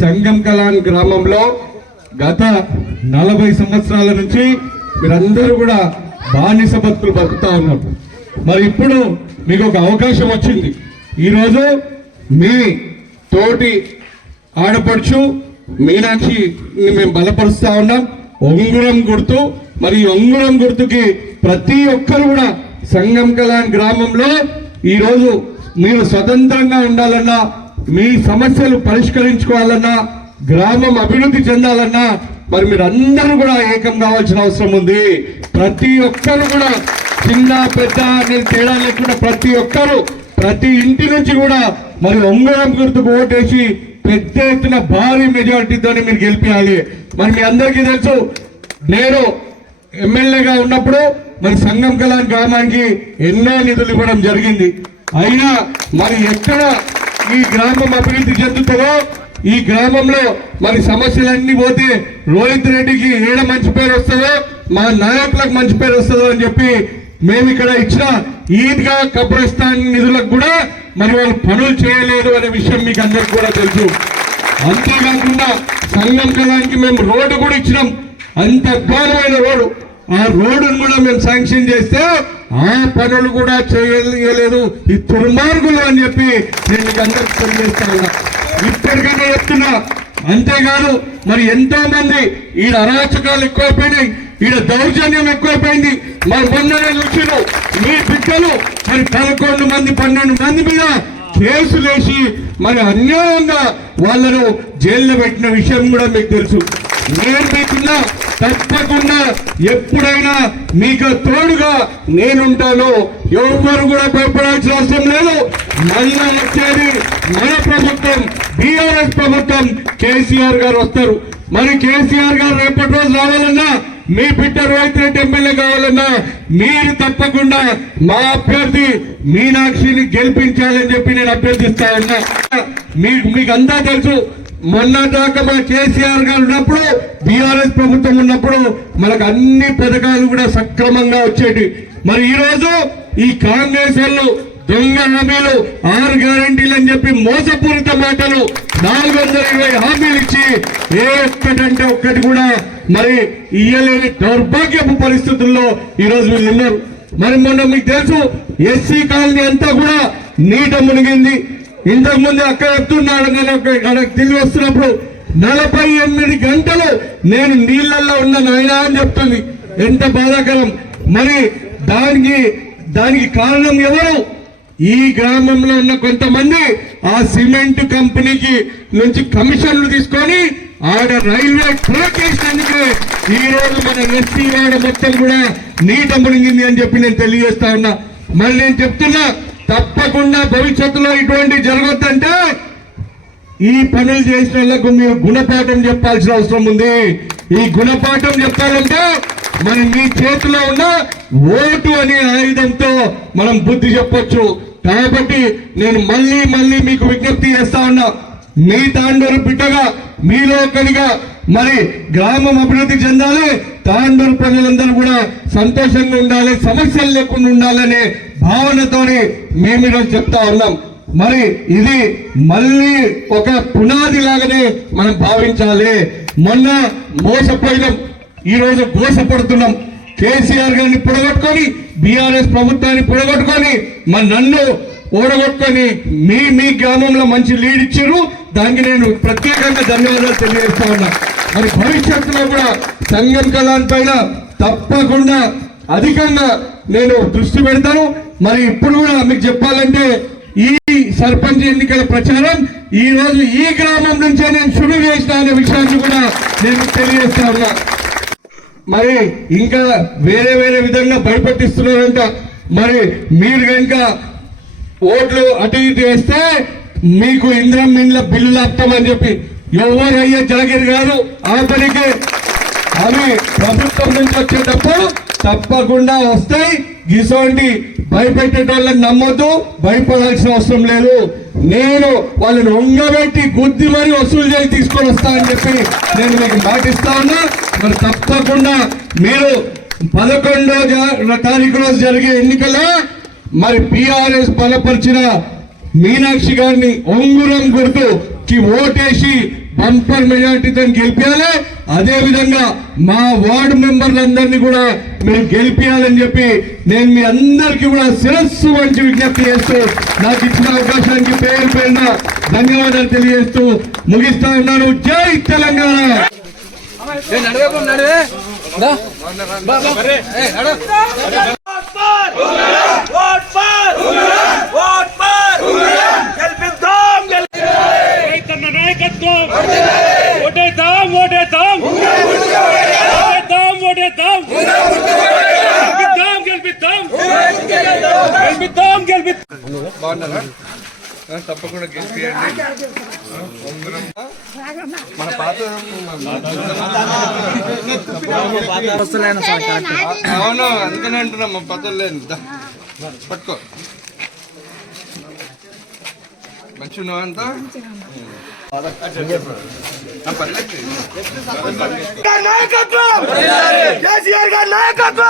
సంగం కలాన్ గ్రామంలో గత నలభై సంవత్సరాల నుంచి మీరందరూ కూడా బానిస బతుకులు బతుకుతా ఉన్నారు. మరి ఇప్పుడు మీకు ఒక అవకాశం వచ్చింది. ఈరోజు మీ తోటి ఆడపడుచు మీనాక్షిని మేము బలపరుస్తా ఉన్నాం. ఒంగురం గుర్తు మరి ఈ ఒంగురం గుర్తుకి ప్రతి ఒక్కరు కూడా సంగం కలాన్ గ్రామంలో ఈరోజు మీరు స్వతంత్రంగా ఉండాలన్నా మీ సమస్యలు పరిష్కరించుకోవాలన్నా గ్రామం అభివృద్ధి చెందాలన్నా మరి మీరు అందరూ కూడా ఏకం కావాల్సిన అవసరం ఉంది. ప్రతి ఒక్కరు కూడా చిన్న పెద్ద అనేది తేడా లేకుండా ప్రతి ఒక్కరు ప్రతి ఇంటి నుంచి కూడా మరి ఒంగరం గుర్తుకు ఓటేసి పెద్ద ఎత్తున భారీ మెజారిటీతో మీరు గెలిపించాలి మరి మీ అందరికీ తెలుసు నేను ఎమ్మెల్యేగా ఉన్నప్పుడు మరి సంఘం కళ గ్రామానికి ఎన్నో నిధులు ఇవ్వడం జరిగింది. అయినా మరి ఎక్కడ ఈ గ్రామం అభివృద్ధి చెందుతుందో ఈ గ్రామంలో మరి సమస్యలన్నీ పోతే రోహిత్ రెడ్డికి ఏడ మంచి పేరు వస్తుందో మా నాయకులకు మంచి పేరు వస్తుందో అని చెప్పి మేము ఇక్కడ ఇచ్చిన ఈద్గా కబ్రస్థాన్ నిధులకు కూడా మరి వాళ్ళు పనులు చేయలేదు అనే విషయం మీకు అందరికి కూడా తెలుసు. అంతేకాకుండా సంఘం కళానికి మేము రోడ్డు కూడా ఇచ్చినాం. అంత అద్భుతమైన రోడ్డు. ఆ రోడ్డును కూడా మేము శాంక్షన్ చేస్తే ఆ పనులు కూడా చేయలేదు ఈ దుర్మార్గులు అని చెప్పి నేను మీకు అందరికి తెలియజేస్తా ఉన్నా ఇప్పటికైనా చెప్తున్నా. అంతేకాదు మరి ఎంతో మంది ఈడ అరాచకాలు ఎక్కువైపోయినాయి ఈడ దౌర్జన్యం ఎక్కువైపోయింది. మరి మొన్ననే చూసిరు మీ బిడ్డలు మరి పదకొండు మంది పన్నెండు మంది మీద కేసులేసి మరి అన్యాయంగా వాళ్ళను జైల్లో పెట్టిన విషయం కూడా మీకు తెలుసు. నేను మీకున్నా తప్పకుండా ఎప్పుడైనా మీకు తోడుగా నేనుంటాను. ఎవరు కూడా భయపడాల్సిన అవసరం లేదు. మళ్ళా వచ్చేది మన ప్రభుత్వం బీఆర్ఎస్ ప్రభుత్వం కేసీఆర్ గారు వస్తారు. మరి కేసీఆర్ గారు రేపటి రోజు రావాలన్నా మీ బిడ్డ రోహిత్ రెడ్డి ఎమ్మెల్యే కావాలన్నా మీరు తప్పకుండా మా అభ్యర్థి మీనాక్షిని గెలిపించాలని చెప్పి నేను అభ్యర్థిస్తా ఉన్నా. మీకు మీకు అంతా తెలుసు మొన్న దాకా మా కేసీఆర్ గారు ఉన్నప్పుడు బీఆర్ఎస్ ప్రభుత్వం ఉన్నప్పుడు మనకు అన్ని పథకాలు కూడా సక్రమంగా వచ్చేటి. మరి ఈరోజు ఈ కాంగ్రెస్ వాళ్ళు దొంగ హామీలు ఆరు గ్యారంటీలు అని చెప్పి మోసపూరిత మాటలు నాలుగు వందల ఇరవై హామీలు ఇచ్చి ఏ ఒక్కటంటే ఒక్కటి కూడా మరి ఇయ్యలేని దౌర్భాగ్యపు పరిస్థితుల్లో ఈరోజు వీళ్ళు ఉన్నారు. మరి మొన్న మీకు తెలుసు ఎస్సీ కాలనీ అంతా కూడా నీట మునిగింది. ఇంతకు ముందు అక్కడ చెప్తున్నాడు నేను అక్కడికి తిరిగి వస్తున్నప్పుడు నలభై ఎనిమిది గంటలు నేను నీళ్ళల్లో ఉన్న నాయన అని చెప్తుంది. ఎంత బాధాకరం. మరి దానికి దానికి కారణం ఎవరు? ఈ గ్రామంలో ఉన్న కొంతమంది ఆ సిమెంట్ కంపెనీకి నుంచి కమిషన్లు తీసుకొని ఆడ రైల్వే ట్రాక్ వేసినందుకే ఈ రోజు మన ఎస్సీ వాడ మొత్తం కూడా నీట మునిగింది అని చెప్పి నేను తెలియజేస్తా ఉన్నా. మళ్ళీ నేను చెప్తున్నా తప్పకుండా భవిష్యత్తులో ఇటువంటి జరగొద్దంటే ఈ పనులు చేసిన వాళ్ళకు మీరు గుణపాఠం చెప్పాల్సిన అవసరం ఉంది. ఈ గుణపాఠం చెప్పాలంటే మరి మీ చేతిలో ఉన్న ఓటు అనే ఆయుధంతో మనం బుద్ధి చెప్పొచ్చు. కాబట్టి నేను మళ్ళీ మళ్ళీ మీకు విజ్ఞప్తి చేస్తా ఉన్నా మీ తాండూరు బిడ్డగా మీలో ఒకరిగా మరి గ్రామం అభివృద్ధి చెందాలి తాండూరు ప్రజలందరూ కూడా సంతోషంగా ఉండాలి సమస్యలు లేకుండా ఉండాలనే భావనతోని మేము ఈరోజు చెప్తా ఉన్నాం. మరి ఇది మళ్ళీ ఒక పునాది లాగానే మనం భావించాలి. మొన్న మోసపోయినాం. ఈరోజు రోజు గోసపడుతున్నాం కేసీఆర్ గారిని పొడగొట్టుకొని బీఆర్ఎస్ ప్రభుత్వాన్ని పొడగొట్టుకొని మన నన్ను ఓడగొట్టుకొని మీ మీ గ్రామంలో మంచి లీడ్ ఇచ్చారు. దానికి నేను ప్రత్యేకంగా ధన్యవాదాలు తెలియజేస్తా ఉన్నా. మరి భవిష్యత్తులో కూడా సంఘం కళాన్ పైన తప్పకుండా అధికంగా నేను దృష్టి పెడతాను. మరి ఇప్పుడు కూడా మీకు చెప్పాలంటే ఈ సర్పంచ్ ఎన్నికల ప్రచారం ఈ రోజు ఈ గ్రామం నుంచే నేను శురు చేసిన అనే విషయాన్ని కూడా నేను తెలియజేస్తా ఉన్నా. మరి ఇంకా వేరే వేరే విధంగా భయపెట్టిస్తున్నారంట. మరి మీరు కనుక ఓట్లు అటు ఇటు వేస్తే మీకు ఇంద్రం ఇండ్ల బిల్లులు ఆపుతామని చెప్పి ఎవరు అయ్యే జరగేది కాదు ఆ పనికి అవి ప్రభుత్వం నుంచి వచ్చేటప్పుడు తప్పకుండా వస్తాయి. గిసోంటి భయపెట్టేటోళ్ళని నమ్మొద్దు. భయపడాల్సిన అవసరం లేదు. నేను వాళ్ళని ఉంగబెట్టి గుద్ది మరి వసూలు చేసి తీసుకొని వస్తా అని చెప్పి నేను మీకు మాటిస్తా ఉన్నా. మరి తప్పకుండా మీరు పదకొండో తారీఖు రోజు జరిగే ఎన్నికల మరి పిఆర్ఎస్ బలపరిచిన మీనాక్షి గారిని ఒంగురం గుర్తుకి ఓటేసి బంపర్ మెజార్టీతో గెలిపాలి అదే విధంగా మా వార్డు మెంబర్లందరినీ కూడా మీరు గెలిపించాలని చెప్పి నేను మీ అందరికీ కూడా శిరస్సు వంచి విజ్ఞప్తి చేస్తూ నాకు ఇచ్చిన అవకాశానికి పేరు పేరున ధన్యవాదాలు తెలియజేస్తూ ముగిస్తా ఉన్నాను. జై తెలంగాణ! वोट గెలిపిద్దాం గెలిపిద్దాం తప్పకుండా గెలిపియండి. మన పాత అవును అందుకనే అంటున్నా మా లేదు దా, పట్టుకో. మంచి ఉన్నావా అంతా నాయకత్వం! కేసీఆర్ గారి నాయకత్వం!